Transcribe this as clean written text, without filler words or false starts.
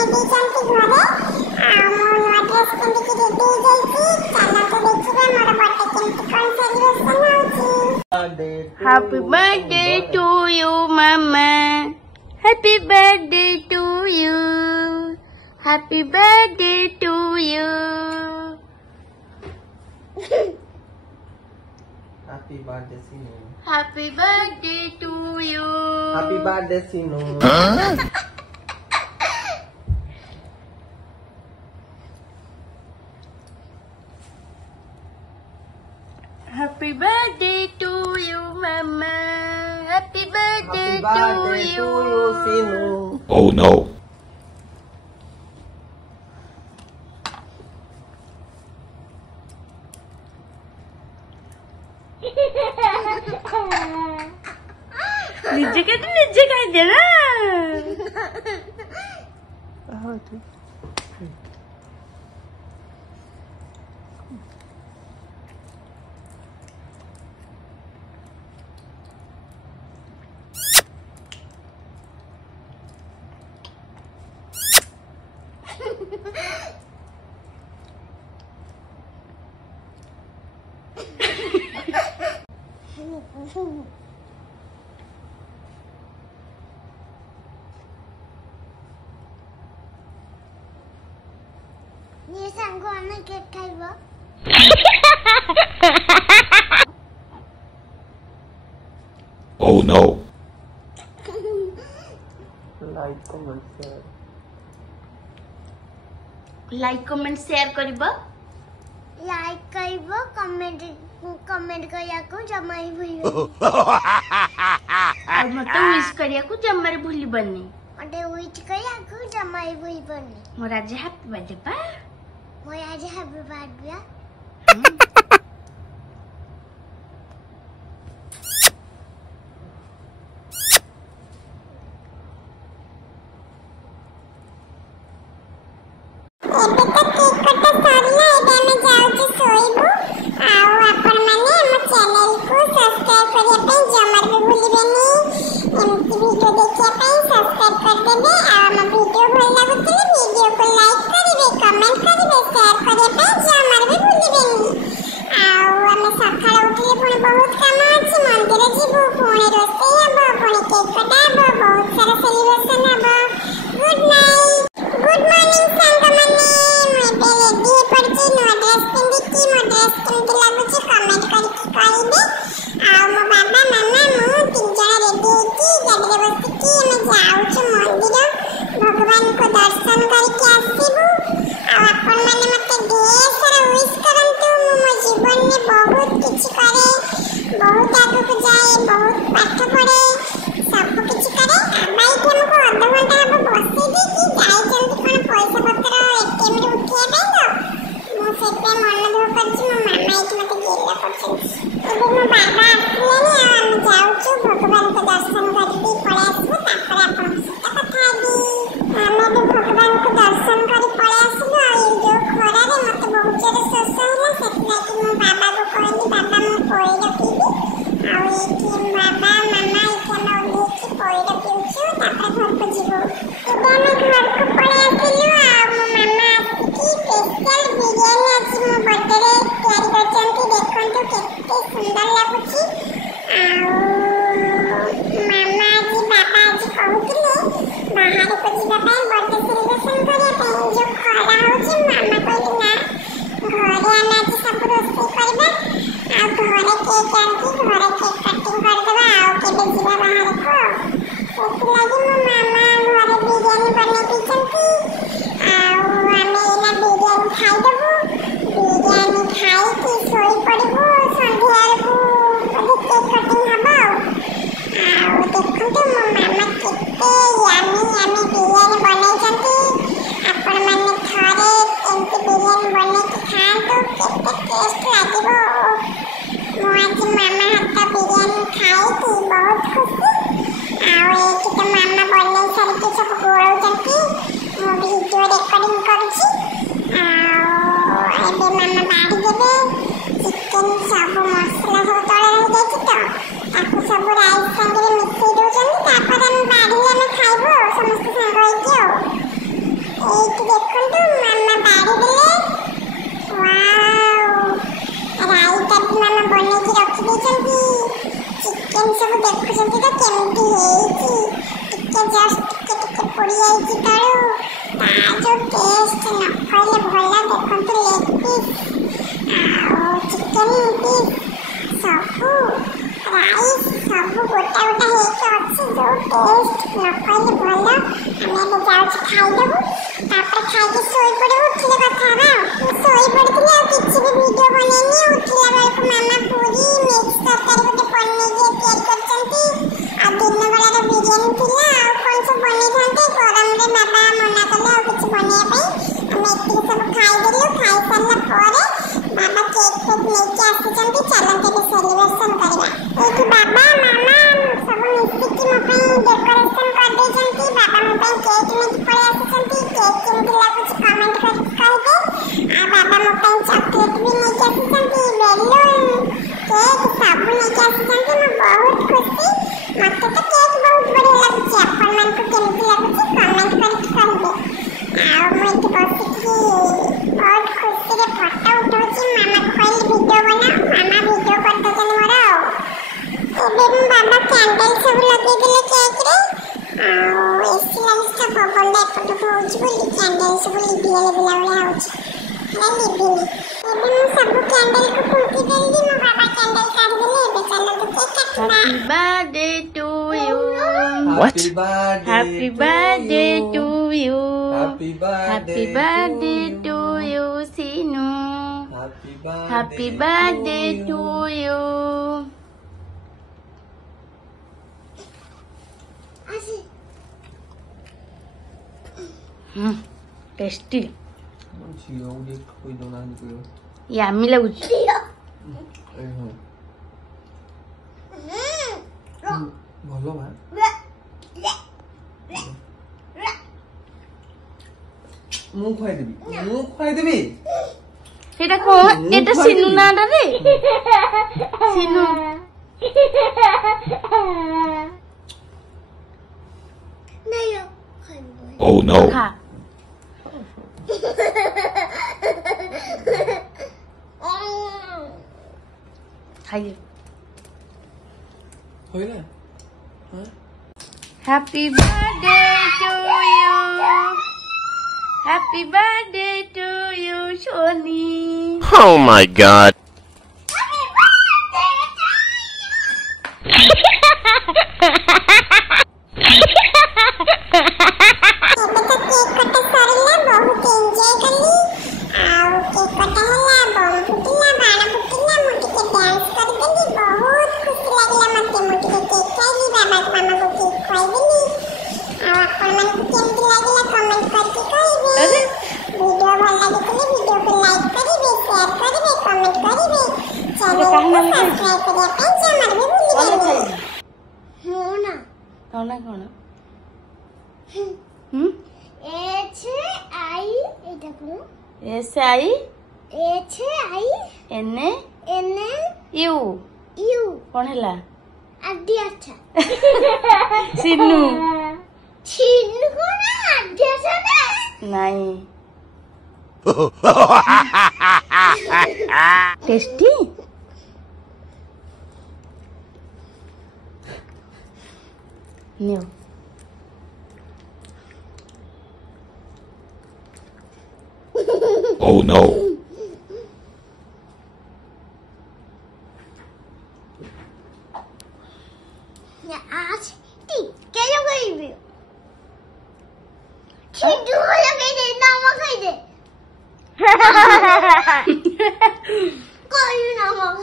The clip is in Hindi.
बने देइचंती घरे आ मो नवा ड्रेस पिंदी के रेडी हो जाईची चला तो देखिबा मोर बर्थडे केमती कोन सेलिब्रेशन होची। Happy birthday to you mama, happy birthday to you, happy birthday to you। Happy birthday Sinu, Happy birthday to you, happy birthday Sinu। happy birthday to you mama, happy birthday to you Sinu। Oh no. निजे खाई दे ना। ये संग आने केक खाइबो। Oh no. Like comment share। Like comment share करिबो, लाइक करिबो, कमेंट करिया को जमा ही भइबो। और मते विश करिया को जम्मारे भूली बनी। मते विश करिया को जमा ही भइबनी। मोर आज हैप्पी बर्थडे पा। मोर आज हैप्पी बर्थडे। ଏବେ ତ କେକ୍ କଟା ସରିଲା ଏବେ ଆମେ ଯାଉଛୁ ଶୋଇବୁ ଆଉ ଆପଣମାନେ ଆମ ଚ୍ୟାନେଲକୁ ସବସ୍କ୍ରାଇବ କରିବା ପାଇଁ ଜମାରୁ ବି ଭୁଲିବେନି ଏମିତି ଭିଡ଼ିଓ ଦେଖିବା ପାଇଁ ସବସ୍କ୍ରାଇବ କରିଦେବେ ଆଉ ଆମ ଭିଡ଼ିଓ ଭଲ ଲାଗୁଥିଲେ ଭିଡ଼ିଓକୁ ଲାଇକ୍ କରିବେ କମେଣ୍ଟ କରିବେ ସେୟାର କରିବା ପାଇଁ ଜମାରୁ ବି ଭୁଲିବେନି ଆଉ ଆମେ ସକାଳେ ଉଠିଲେ ପୁଣି ବହୁତ କାମ ଅଛି ମନ୍ଦିର ଯିବୁ ପୁଣି ରୋଷେଇ ହବ ପୁଣି କେକ୍ କଟା ହବ ବହୁତ ସାରା ସେଲିବ୍ରେସନ ହବ ଗୁଡ୍ ନାଇଟ୍ गुड मॉर्निंग संगमने मैं रेडी पड़ची नो ड्रेस पिंदी मो ड्रेस केमती लागुची कमेंट करके कहिबे आ मो बाबा मामा मु तीन जण रेडी होची गाड़ी रे बसिकी हम जाउछु मंदिर भगवान को दर्शन करके आसीबू आ अपन माने मते ढेर सारा विश करंतु मु मो जीवन में बहुत किछ करे बहुत आगु को जाए बहुत पाठ पढ़े सब किछ करे भाई के हमको आधा घंटा अब बसे दे कि जाई जल्दी कोन पैसा पत्र एटीएम रे उठिया पे तो मो से पे मन धो करछि मो मामा एक मते गेला करछि एबे मो बाबा आखिले ने हम जाउछु भगवान को दर्शन करके पळे आसबो तापर आपन सहित कथा दी हमें भी भगवान को दर्शन करी पळे आसबो आ ये जो खरा रे मते बहुत जोर शोष होला सेतना कि मो बाबा को कहली बाबा मो कोई रखीबी आ ये कि बाबा मामा इतना देखि कोई रखिछु तापर घर को जीवो एबे हम घर को पळे आसिलु आ मो मामा आसिकी स्पेशल बिरयानी आज मो बर्थडे रे तयारी करचंती देखंतु केते सुंदर लागुची आ मामा जी बाबा जी कहउतले बाहर को जीवा ପାଇଁ बर्थडे सेलिब्रेशन करिया ପାଇଁ जो खरा होची मामा कहली ना घरे आना आज सब रोषेई करबा आ घरे केक आंटी घरे केक कटिंग कर देबा आ केबे जीवा बाहर को सेति लागि मो मामा घरे बिरयानी बने दिचंती आ हमें एना बिरयानी खाइ देबो बिरयानी खाइ कि सोई पड़बो संध्या को केक कटिंग हबो आ देखंतु मो मामा केते यामी यामी बिरयानी बनाइचंती आपण माने थरे एंती बिरयानी बने के खांतु केते सब देखुछंती तो केमती हेची टिके जस्ट टिके पड़ी आईची ताळू ता जो टेस्ट न पहिले भला देखंतु लेग पीस आ चिकन पीस सबु राइस सबु गोटा गोटा हेके अछि जो टेस्ट न पहिले भला हमें जाउछ खाइ देबु तापर खाइ के सोई पड़े उठले कथा ना सोई पड़तिले आ किछि भी वीडियो बनेनी उठले बेल को मामा पूरी मिक्स तरकारी गोटे पनीर जे तैयार करचंती आ दिन बेला रे बिरयानी थिला आ कोन सब बनै थांते गरम रे बाबा मना कले आ किछि बनै पई हम एति सब खाइ देलु खाइ सारला परे बाबा केक फेक लेके आछचंती चलंते बे सेलिब्रेशन करबा एति बाबा मामा सब मिस्त्री म पई डेकोरेशन कर देचंती बाबा म पई केक लेके पड़े आछचंती केक केमति लागुछ कमेंट कर कहबे आ बाबा म पई चॉकलेट भी लेके आछचंती बेलून केक सब लेके आछचंती म बहुत खुशी मते तो केक बहुत बढ़िया लागुछ अपन मन को केमति लागुछ कमेंट कर कहबे आ मैं तो बहुत खुशी रे फोटो उठाउची मामा को पहले वीडियो बना मामा वीडियो करते चले मोरा एबे बाबा कैंडल सब लगे देले केक रे आ एसी लाइट सब बंदा फोटो होउची बोली कैंडल सब लिबिया लेबला वाला होउची ना लिबिनी एबे मैं सब कैंडल को फूंकी देली मो बाबा कैंडल काट देले एबे चलो तो केक काटना Happy birthday to you. Happy birthday Happy birthday to you, Sinu. Happy birthday to you. Tasty. झियो उडी कोई दोना निकलो Yummy laguଛି. ଭଲ ମା ମୁଁ ଖୁଆଇଦେବି এটা কোন এটা সিনু নাটা রে সিনু Oh no. খা খাই হইলা Happy birthday to you. Happy birthday to you, Shoni. Oh my god. कौन कौन S-I N-U कौन है सिन्नू नहीं टेस्टी न्यू Oh no. आज टिक्के लगाइबे खिडू लगाइ दे नमक खाइ दे कोई नमक